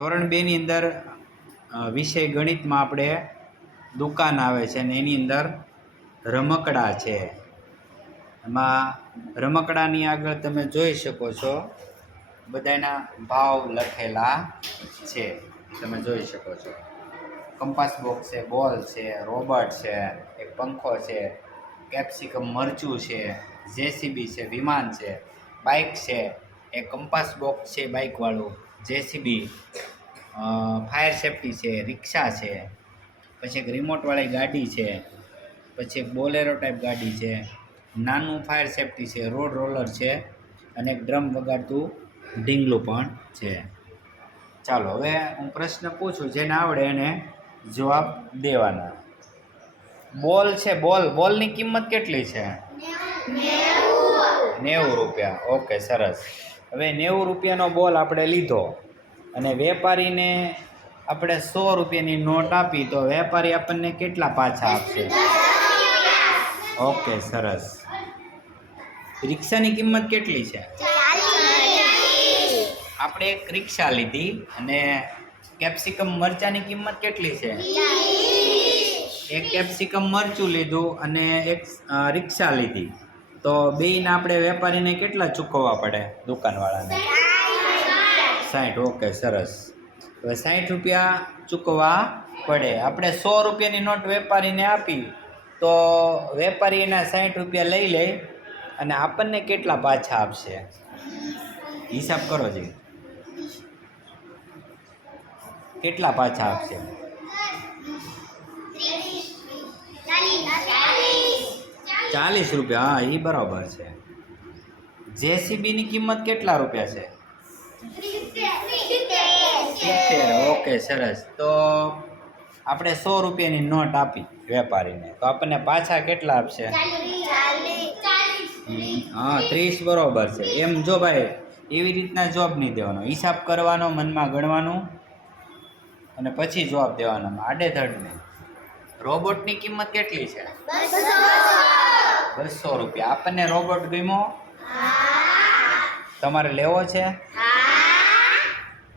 ધોરણ 2 ની અંદર વિષય ગણિતમાં આપણે દુકાન આવે છે અને એની અંદર રમકડા છે. એમાં રમકડાની આગળ તમે જોઈ શકો છો બધાના ભાવ લખેલા છે. તમે જોઈ શકો છો કંપાસ બોક્સ છે, બોલ છે, રોબોટ છે, એક પંખો છે, કેપ્સિકમ મરચું છે, જેસીબી છે, વિમાન છે, બાઇક છે, એક કંપાસ બોક્સ છે બાઇકવાળું, જેસીબી, ફાયર સેફ્ટી છે, રિક્ષા છે, પછી એક રિમોટવાળી ગાડી છે, પછી એક બોલેરો ટાઈપ ગાડી છે, નાનું ફાયર સેફ્ટી છે, રોડ રોલર છે અને એક ડ્રમ વગાડતું ઢીંગલું પણ છે. ચાલો હવે હું પ્રશ્ન પૂછું, જેને આવડે એને જવાબ દેવાના. બોલ છે, બોલની કિંમત કેટલી છે? 90 રૂપિયા. ઓકે, સરસ. હવે 90 રૂપિયાનો બોલ આપણે લીધો અને વેપારીને આપણે 100 રૂપિયાની નોટ આપી તો વેપારી આપણને કેટલા પાછા આપશે? ઓકે, સરસ. રિક્ષાની કિંમત કેટલી છે? આપણે એક રિક્ષા લીધી અને કેપ્સિકમ મરચાની કિંમત કેટલી છે? એક કેપ્સિકમ મરચું લીધું અને એક રિક્ષા લીધી તો બેયના આપણે વેપારીને કેટલા ચૂકવવા પડે દુકાનવાળાને? 60. ઓકે, સરસ. હવે 60 રૂપિયા ચૂકવવા પડે. આપણે 100 રૂપિયાની નોટ વેપારીને આપી તો વેપારી એના 60 રૂપિયા લઈ લે અને આપણને કેટલા પાછા આપશે? હિસાબ કરો જી, કેટલા પાછા આપશે? 40 રૂપિયા. હા, એ બરાબર છે. જેસીબીની કિંમત કેટલા રૂપિયા છે? 70. ઓકે, સરસ. તો આપણે 100 રૂપિયાની નોટ આપી વેપારીને તો આપણને પાછા કેટલા આપશે? 30. બરાબર છે. એમ જો ભાઈ એવી રીતના જવાબ નહીં દેવાનો, હિસાબ કરવાનો, મનમાં ગણવાનું અને પછી જવાબ દેવાનો, આડેધડ નહીં. રોબોટની કિંમત કેટલી છે? 200 રૂપિયા. આપણને રોબોટ ગમ્યો? તમારે લેવો છે?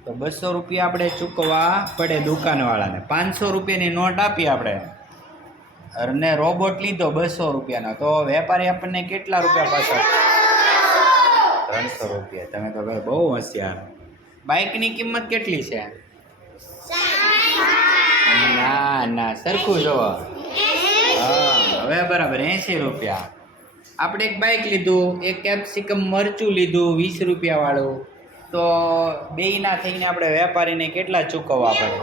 તો 200 રૂપિયા આપણે ચૂકવવા પડે દુકાનવાળાને. 500 રૂપિયાની નોટ આપી આપણે અને રોબોટ લીધો 200 રૂપિયાનો તો વેપારી આપણને કેટલા રૂપિયા પાછા? 300 રૂપિયા. તમે તો ભાઈ બહુ હોશિયાર. બાઇકની કિંમત કેટલી છે? ના, સરખું જોવો. હા, હવે બરાબર. 80 રૂપિયા. આપણે એક બાઇક લીધું, એક કેપ્સિકમ મરચું લીધું 20 રૂપિયાવાળું તો બેયના થઈને આપણે વેપારીને કેટલા ચૂકવવા પડે?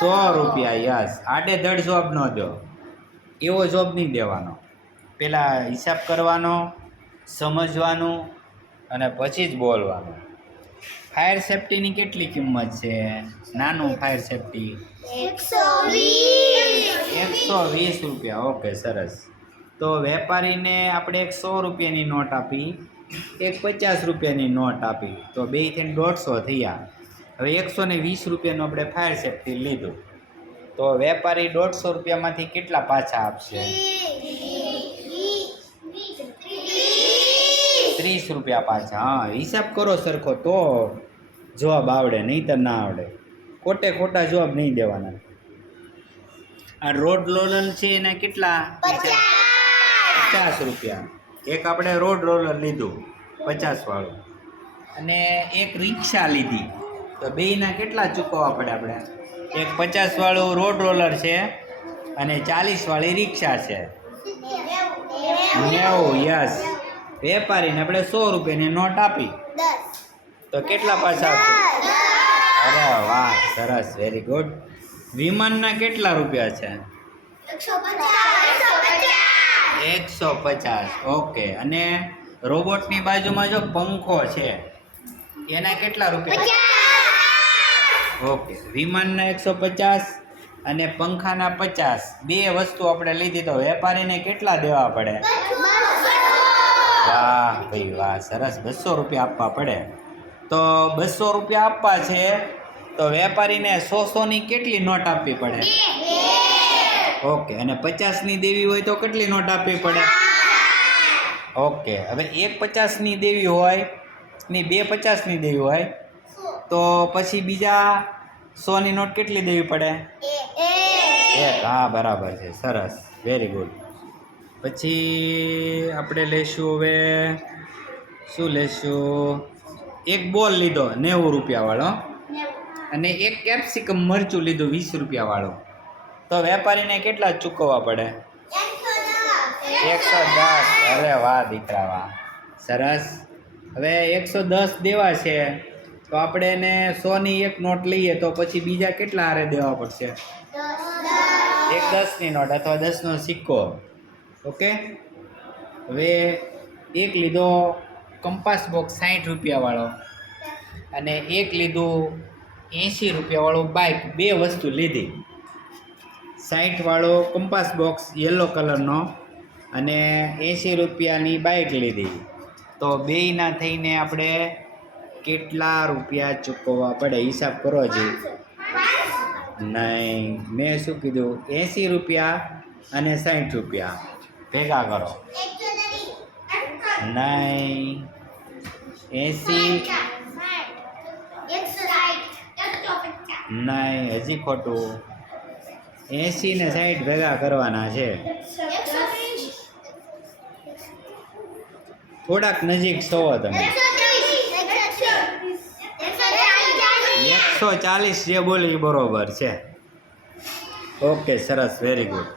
100 રૂપિયા. યસ. આડેધડ જવાબ ન દો, એવો જવાબ નહીં દેવાનો. પહેલાં હિસાબ કરવાનો, સમજવાનું અને પછી જ બોલવાનું. ફાયર સેફ્ટીની કેટલી કિંમત છે? નાનું ફાયર સેફ્ટી 120 રૂપિયા. ઓકે, સરસ. તો વેપારીને આપણે એક 100 રૂપિયાની નોટ આપી, એક 50 રૂપિયાની નોટ આપી તો બે થઈને 150 થયા. હવે 120 રૂપિયાનું આપણે ફાયર સેફ્ટી લીધું તો વેપારી 150 રૂપિયામાંથી કેટલા પાછા આપશે? 30 રૂપિયા પાછા. હા, હિસાબ કરો સરખો તો જવાબ આવડે, નહીં તો ના આવડે. ખોટા જવાબ નહીં દેવાના. આ રોડ રોલર છે એના કેટલા? 50 રૂપિયા. એક આપણે રોડ રોલર લીધું 50 વાળું અને એક રિક્ષા લીધી તો બેયના કેટલા ચૂકવવા પડે આપણે? એક 50 વાળું રોડ રોલર છે અને 40 વાળી રિક્ષા છે. 90. યસ. વેપારીને આપણે 100 રૂપિયાની નોટ આપી તો કેટલા પાછા આપશે? અરે વાહ, સરસ, વેરી ગુડ. વિમાનના કેટલા રૂપિયા છે? 150. ઓકે. અને રોબોટની બાજુમાં જો પંખો છે એના કેટલા રૂપિયા? ઓકે. વિમાનના 150 અને પંખાના 50. બે વસ્તુ આપણે લીધી તો વેપારીને કેટલા દેવા પડે? વાહ ભાઈ વાહ, સરસ. 200 રૂપિયા આપવા પડે. તો 200 રૂપિયા આપવા છે તો વેપારીને 100ની કેટલી નોટ આપવી પડે? ઓકે. અને 50ની દેવી હોય તો કેટલી નોટ આપવી પડે? ઓકે. હવે એક 50ની દેવી હોય ને બે 50ની દેવી હોય તો પછી બીજા 100ની નોટ કેટલી દેવી પડે? એક. હા બરાબર છે, સરસ, વેરી ગુડ. પછી આપણે લેશું હવે શું લેશું? એક બોલ લીધો 90 રૂપિયાવાળો અને એક કેપ્સિકમ મરચું લીધું 20 રૂપિયાવાળું. તો વેપારીને કેટલા ચૂકવવા પડે? 110. અરે વાહ દીકરા વાહ, સરસ. હવે 110 દેવા છે તો આપણે એને 100ની એક નોટ લઈએ તો પછી બીજા કેટલા હારે દેવા પડશે? એક 10ની નોટ અથવા 10નો સિક્કો. ઓકે. હવે એક લીધો કંપાસ બોક્સ 60 રૂપિયાવાળો અને એક લીધું 80 રૂપિયાવાળું બાઇક. બે વસ્તુ લીધી. 60 વાળો કંપાસ બોક્સ યલો કલરનો અને 80 રૂપિયાની બાઇક લીધી. તો બેયના થઈને આપણે કેટલા રૂપિયા ચૂકવવા પડે? હિસાબ કરો જી. નહીં, મેં શું કીધું? 80 રૂપિયા અને 60 રૂપિયા ભેગા કરો. નહીં, 80 નહીં, હજી ખોટું. 80 ને 60 ભેગા કરવાના છે. થોડાક નજીક છો તમે. 140 જે બોલી બરોબર છે. ઓકે, સરસ, વેરી ગુડ.